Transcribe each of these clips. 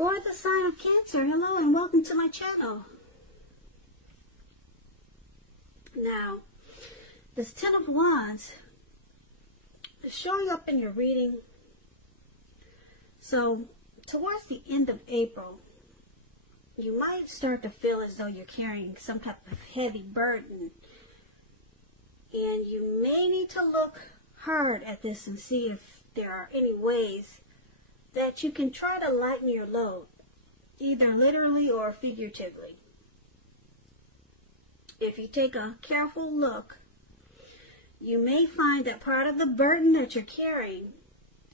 For the sign of Cancer, hello and welcome to my channel. Now, this Ten of Wands is showing up in your reading. So, towards the end of April, you might start to feel as though you're carrying some type of heavy burden. And you may need to look hard at this and see if there are any ways that you can try to lighten your load, either literally or figuratively. If you take a careful look, you may find that part of the burden that you're carrying,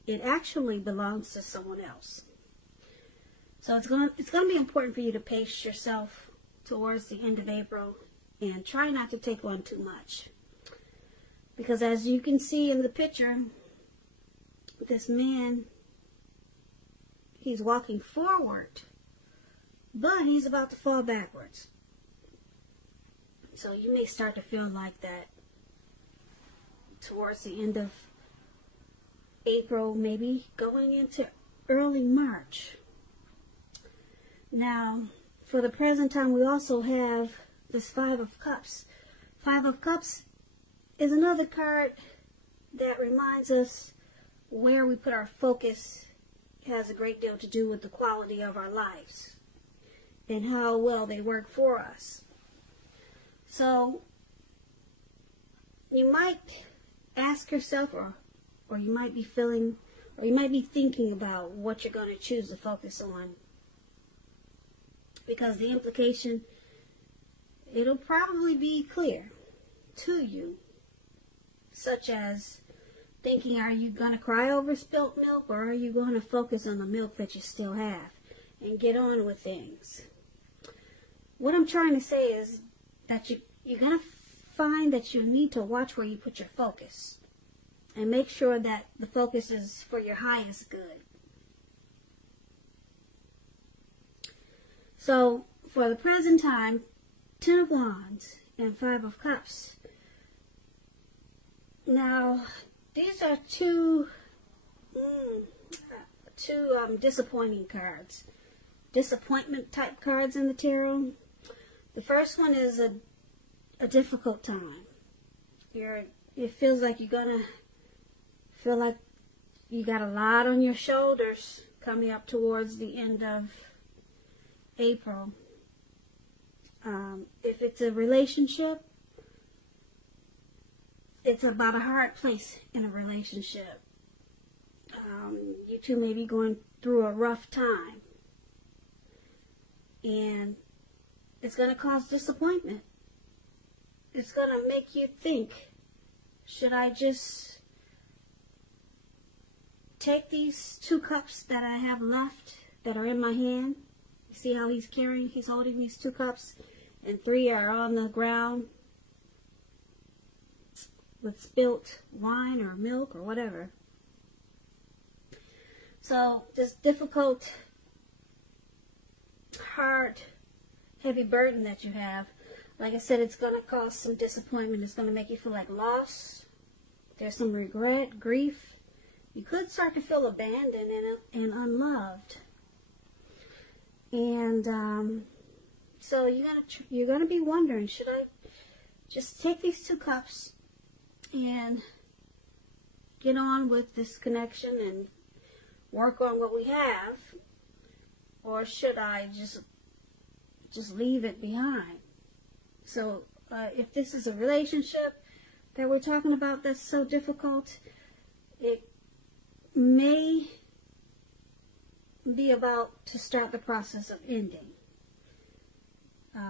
it actually belongs to someone else. So it's going to be important for you to pace yourself towards the end of April and try not to take on too much. Because as you can see in the picture, this man, he's walking forward, but he's about to fall backwards. So you may start to feel like that towards the end of April, maybe going into early March. Now, for the present time, we also have this Five of Cups. Five of Cups is another card that reminds us where we put our focus has a great deal to do with the quality of our lives and how well they work for us. So you might ask yourself, or you might be feeling, or you might be thinking about what you're going to choose to focus on, because the implication, it'll probably be clear to you, such as thinking, are you going to cry over spilt milk, or are you going to focus on the milk that you still have and get on with things? What I'm trying to say is that you're going to find that you need to watch where you put your focus and make sure that the focus is for your highest good. So, for the present time, Ten of Wands and Five of Cups. Now, these are two disappointing cards. Disappointment type cards in the tarot. The first one is a difficult time. It feels like you're gonna feel like you got a lot on your shoulders coming up towards the end of April. If it's a relationship, it's about a hard place in a relationship. You two may be going through a rough time, and it's going to cause disappointment. It's going to make you think, should I just take these two cups that I have left that are in my hand? You see how he's holding these two cups, and three are on the ground with spilt wine or milk or whatever. So this difficult, hard, heavy burden that you have, like I said, it's going to cause some disappointment. It's going to make you feel like loss. There's some regret, grief. You could start to feel abandoned and unloved. And so you're gonna be wondering, should I just take these two cups and get on with this connection and work on what we have, or should I just leave it behind? So if this is a relationship that we're talking about that's so difficult, it may be about to start the process of ending.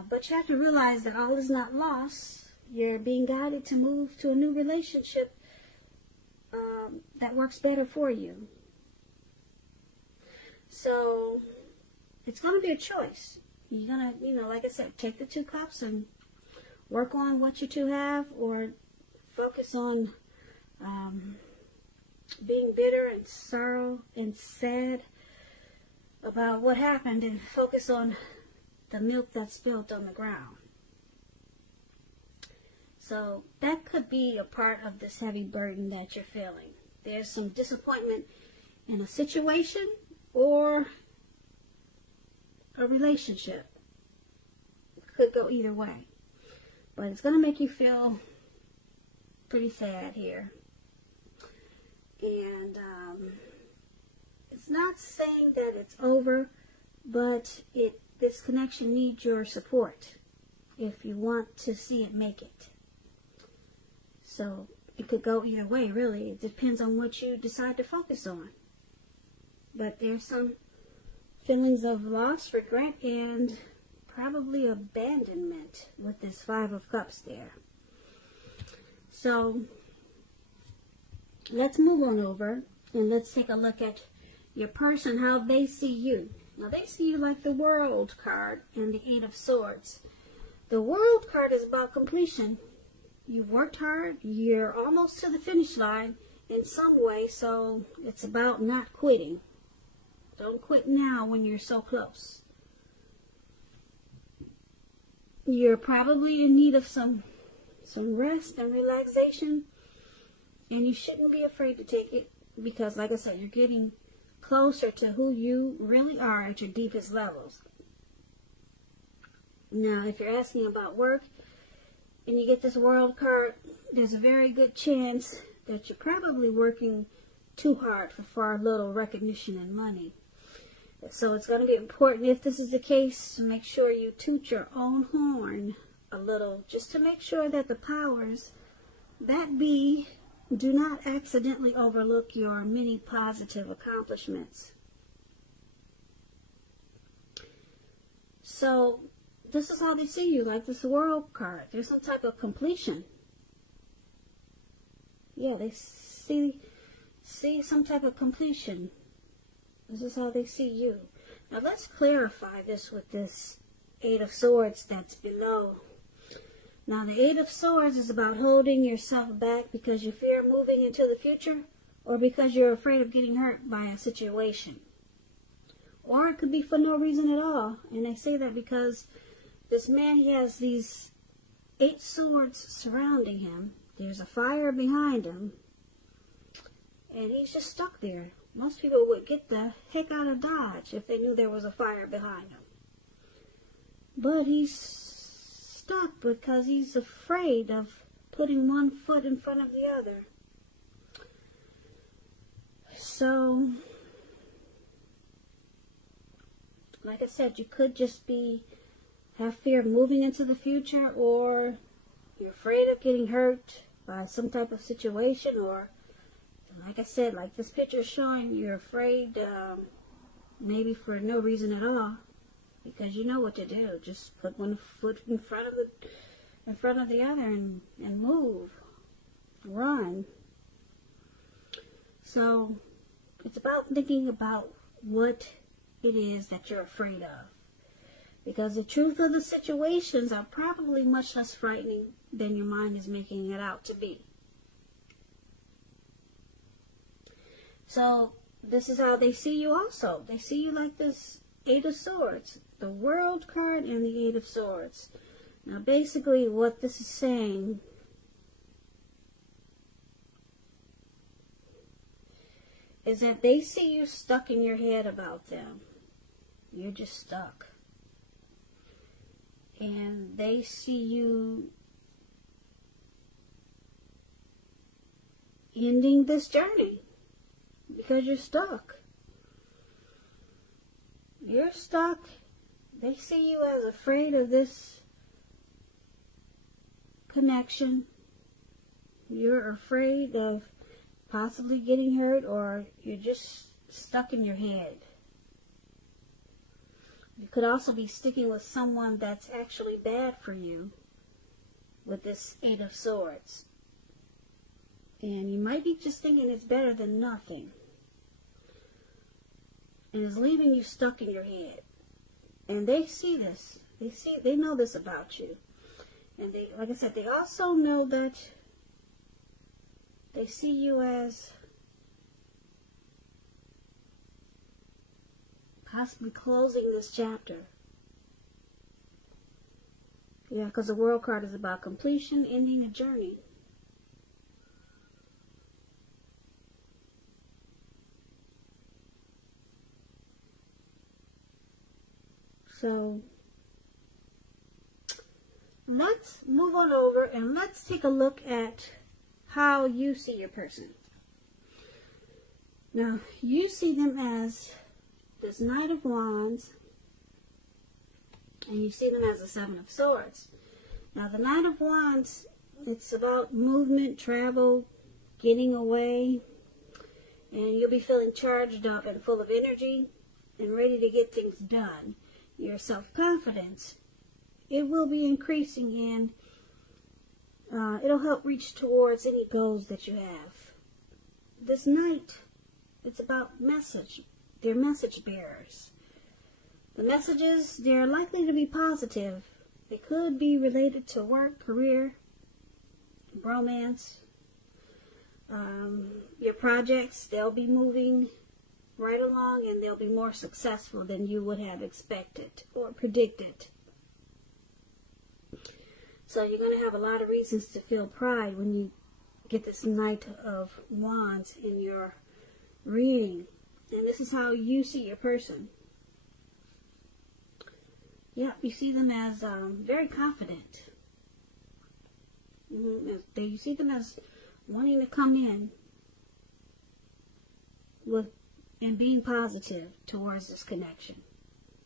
But you have to realize that all is not lost. You're being guided to move to a new relationship that works better for you. So it's going to be a choice. You're going to, like I said, take the two cups and work on what you two have, or focus on being bitter and sorrow and sad about what happened, and focus on the milk that's spilled on the ground. So that could be a part of this heavy burden that you're feeling. There's some disappointment in a situation, or a relationship. It could go either way. But it's going to make you feel pretty sad here. And it's not saying that it's over, but this connection needs your support if you want to see it make it. So it could go either way, really. It depends on what you decide to focus on. But there's some feelings of loss, regret, and probably abandonment with this Five of Cups there. So let's move on over and let's take a look at your person, how they see you. Now they see you like the World card and the Eight of Swords. The World card is about completion. You've worked hard, you're almost to the finish line in some way, so it's about not quitting. Don't quit now when you're so close. You're probably in need of some rest and relaxation, and you shouldn't be afraid to take it because, like I said, you're getting closer to who you really are at your deepest levels. Now, if you're asking about work and you get this World card, there's a very good chance that you're probably working too hard for far little recognition and money. So it's going to be important, if this is the case, to make sure you toot your own horn a little, just to make sure that the powers that be do not accidentally overlook your many positive accomplishments. So this is how they see you, like this World card. There's some type of completion. Yeah, they see some type of completion. This is how they see you. Now let's clarify this with this Eight of Swords that's below. Now the Eight of Swords is about holding yourself back because you fear moving into the future, or because you're afraid of getting hurt by a situation. Or it could be for no reason at all. And I say that because this man, he has these 8 swords surrounding him. There's a fire behind him. And he's just stuck there. Most people would get the heck out of Dodge if they knew there was a fire behind him. But he's stuck because he's afraid of putting one foot in front of the other. So, like I said, you could just have fear of moving into the future, or you're afraid of getting hurt by some type of situation, or like I said, like this picture is showing, you're afraid maybe for no reason at all, because you know what to do. Just put one foot in front of the other and move, run. So it's about thinking about what it is that you're afraid of, because the truth of the situations are probably much less frightening than your mind is making it out to be. So this is how they see you also. They see you like this Eight of Swords, the World card and the Eight of Swords. Now basically what this is saying is that they see you stuck in your head about them. You're just stuck. And they see you ending this journey. Because you're stuck. You're stuck. They see you as afraid of this connection. You're afraid of possibly getting hurt, or you're just stuck in your head. You could also be sticking with someone that's actually bad for you with this Eight of Swords. And you might be just thinking it's better than nothing. And it's leaving you stuck in your head. And they see this. They know this about you. And they, like I said, they also know that they see you as possibly closing this chapter. Yeah, because the World card is about completion, ending a journey. So let's move on over and let's take a look at how you see your person. Now, you see them as this Knight of Wands, and you see them as the Seven of Swords. Now, the Knight of Wands, it's about movement, travel, getting away, and you'll be feeling charged up and full of energy and ready to get things done. Your self-confidence, it will be increasing, and it'll help reach towards any goals that you have. This Knight, it's about message. They're message bearers. The messages, they're likely to be positive. They could be related to work, career, romance, your projects. They'll be moving right along, and they'll be more successful than you would have expected or predicted. So you're going to have a lot of reasons to feel pride when you get this Knight of Wands in your reading. And this is how you see your person. Yeah, you see them as very confident. You see them as wanting to come in with and being positive towards this connection.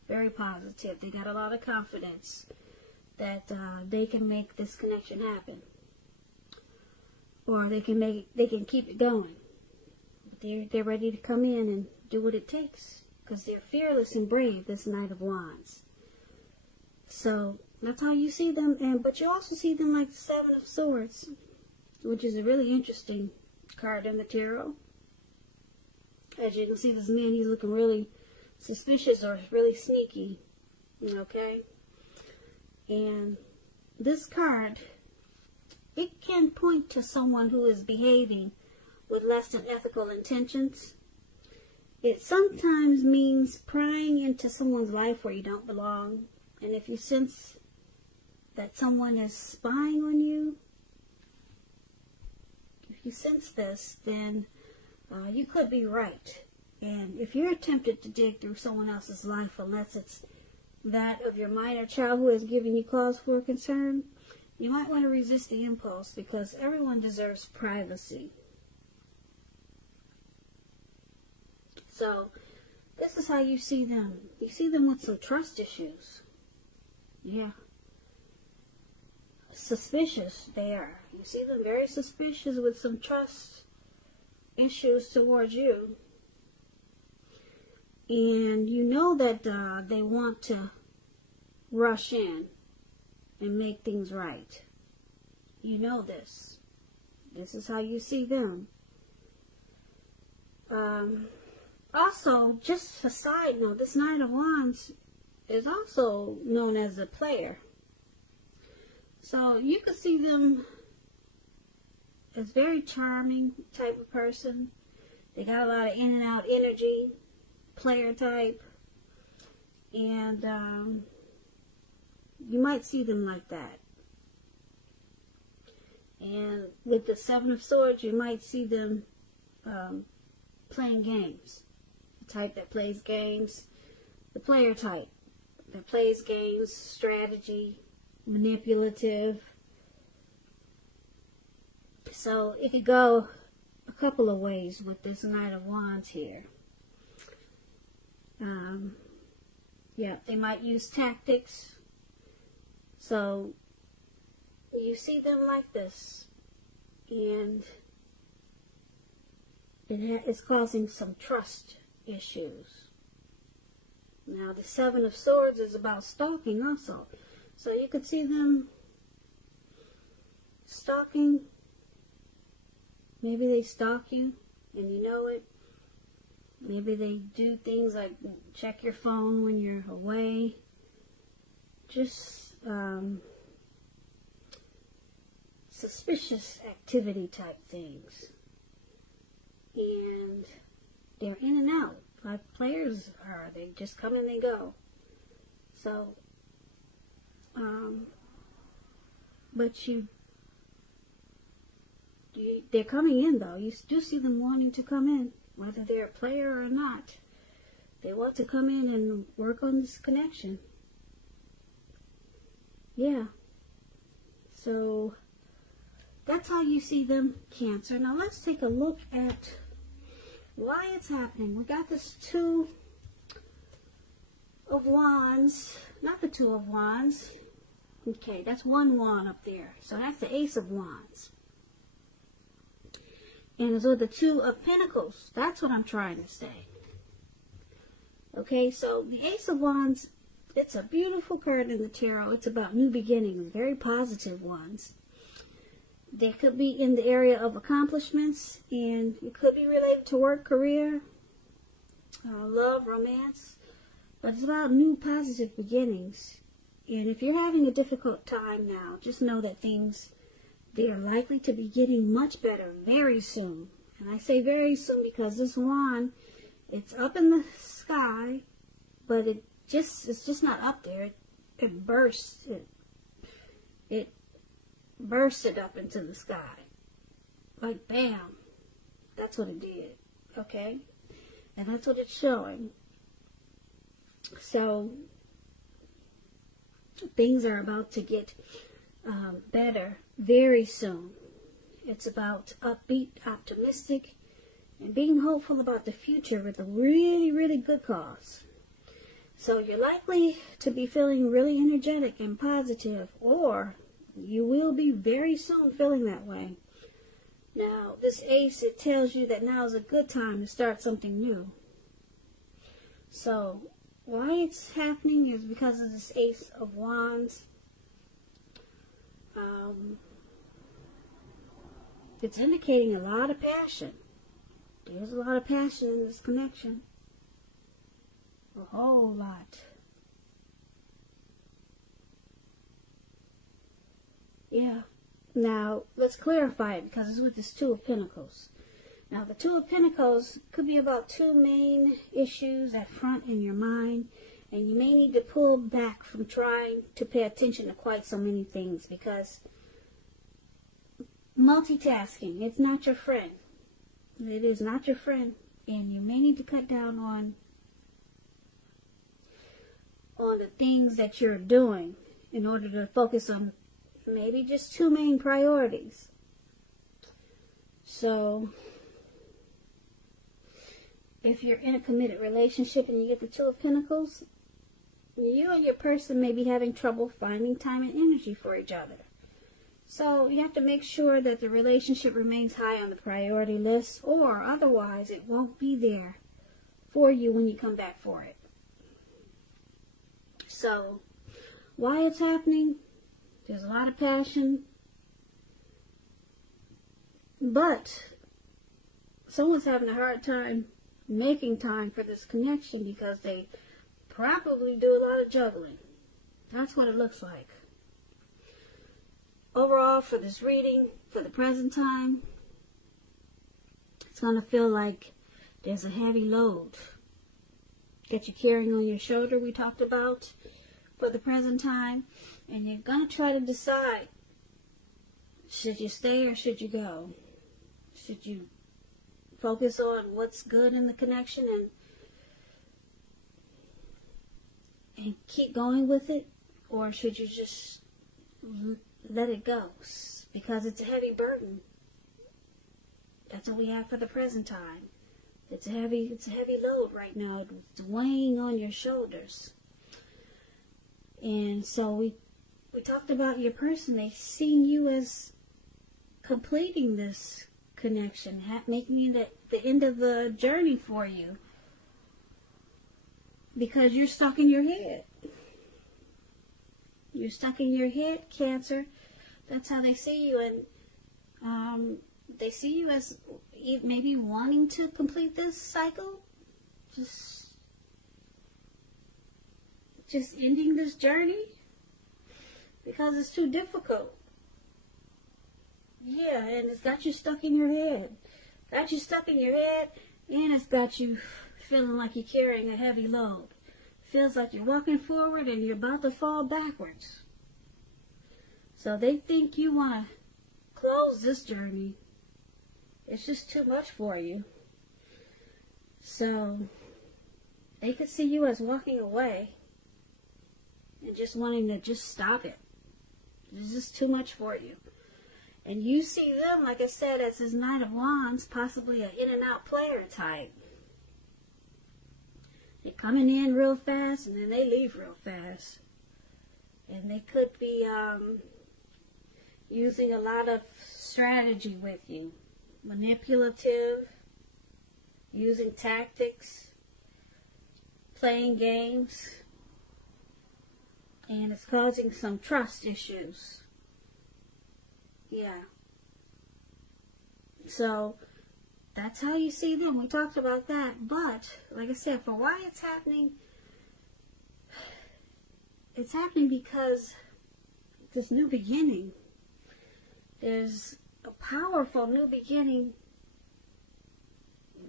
Very positive. They got a lot of confidence that they can make this connection happen, or they can keep it going. They're ready to come in and do what it takes, because they're fearless and brave, this Knight of Wands. So that's how you see them, but you also see them like the Seven of Swords, which is a really interesting card in the tarot. As you can see, this man, he's looking really suspicious or really sneaky, okay? And this card, it can point to someone who is behaving with less than ethical intentions. It sometimes means prying into someone's life where you don't belong. And if you sense that someone is spying on you, if you sense this, then you could be right. And if you're tempted to dig through someone else's life, unless it's that of your minor child who has given you cause for concern, you might want to resist the impulse, because everyone deserves privacy. So this is how you see them. You see them with some trust issues. Yeah. Suspicious they are. You see them very suspicious with some trust issues towards you. And you know that they want to rush in and make things right. You know this. This is how you see them. Also, just a side note, this Knight of Wands is also known as a player. So you could see them as very charming type of person. They got a lot of in and out energy, player type. And you might see them like that. And with the Seven of Swords, you might see them playing games. The type that plays games, the player type that plays games, strategy, manipulative. So it could go a couple of ways with this Knight of Wands here. Yeah, they might use tactics. So you see them like this, and it's causing some trust issues. Now the Seven of Swords is about stalking also. So you could see them stalking. Maybe they stalk you and you know it. Maybe they do things like check your phone when you're away. Just suspicious activity type things. And they're in and out. Like players are. They just come and they go. So, but they're coming in though. You do see them wanting to come in, whether they're a player or not. They want to come in and work on this connection. Yeah. So that's how you see them, Cancer. Now let's take a look at why it's happening. We got this Two of Wands, not the Two of Wands. Okay, that's one wand up there. So that's the Ace of Wands. And so the Two of Pentacles, that's what I'm trying to say. Okay, so the Ace of Wands, it's a beautiful card in the tarot. It's about new beginnings, very positive ones. They could be in the area of accomplishments, and it could be related to work, career, love, romance. But it's about new positive beginnings. And if you're having a difficult time now, just know that they are likely to be getting much better very soon. And I say very soon because this wand, it's up in the sky, but it's just not up there. It bursts. It bursted up into the sky. Like bam. That's what it did. Okay? And that's what it's showing. So things are about to get better very soon. It's about upbeat, optimistic, and being hopeful about the future with a really, really good cause. So you're likely to be feeling really energetic and positive, or you will be very soon feeling that way. Now, this ace, it tells you that now is a good time to start something new. So why it's happening is because of this Ace of Wands. It's indicating a lot of passion. There's a lot of passion in this connection. A whole lot. Yeah. Now, let's clarify it because it's with this Two of Pentacles. Now, the Two of Pentacles could be about two main issues at front in your mind, and you may need to pull back from trying to pay attention to quite so many things because multitasking, it's not your friend. It is not your friend, and you may need to cut down on the things that you're doing in order to focus on maybe just two main priorities. So if you're in a committed relationship and you get the Two of Pentacles, you and your person may be having trouble finding time and energy for each other. So you have to make sure that the relationship remains high on the priority list, or otherwise it won't be there for you when you come back for it. So why it's happening? There's a lot of passion, but someone's having a hard time making time for this connection because they probably do a lot of juggling. That's what it looks like. Overall, for this reading, for the present time, it's going to feel like there's a heavy load that you're carrying on your shoulder, we talked about, for the present time. And you're going to try to decide, should you stay or should you go? Should you focus on what's good in the connection and keep going with it? Or should you just let it go? Because it's a heavy burden. That's what we have for the present time. It's a heavy load right now. It's weighing on your shoulders. And so we talked about your person. They see you as completing this connection, making it the end of the journey for you, because you're stuck in your head. You're stuck in your head, Cancer. That's how they see you, and they see you as maybe wanting to complete this cycle, just ending this journey because it's too difficult. Yeah, and it's got you stuck in your head. Got you stuck in your head, and it's got you feeling like you're carrying a heavy load. Feels like you're walking forward and you're about to fall backwards. So they think you want to close this journey. It's just too much for you. So they could see you as walking away and just wanting to just stop it. It's just too much for you. And you see them, like I said, as this Knight of Wands, possibly an in and out player type. They're coming in real fast and then they leave real fast. And they could be using a lot of strategy with you. Manipulative, using tactics, playing games. And it's causing some trust issues. Yeah. So, that's how you see them. We talked about that. But, like I said, for why it's happening because this new beginning. There's a powerful new beginning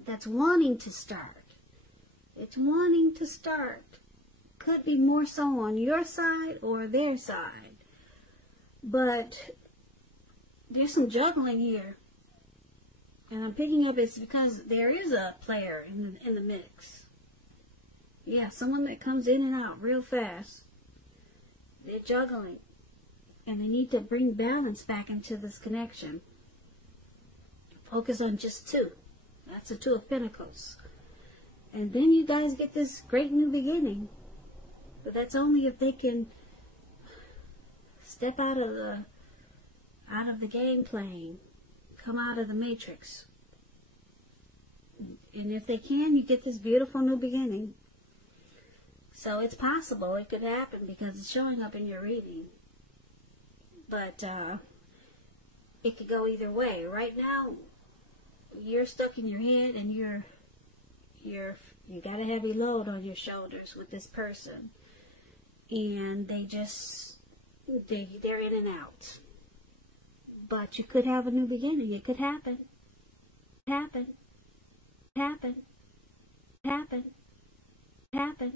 that's wanting to start. It's wanting to start. Could be more so on your side or their side. But there's some juggling here. And I'm picking up it's because there is a player in the mix. Yeah, someone that comes in and out real fast. They're juggling. And they need to bring balance back into this connection. Focus on just two. That's the Two of Pentacles. And then you guys get this great new beginning. But that's only if they can step out of the game playing. Come out of the matrix. And if they can, you get this beautiful new beginning. So it's possible it could happen because it's showing up in your reading. But it could go either way. Right now, you're stuck in your head and you got a heavy load on your shoulders with this person. And they're in and out. But you could have a new beginning. It could happen. Happen. Happen. Happen. Happen.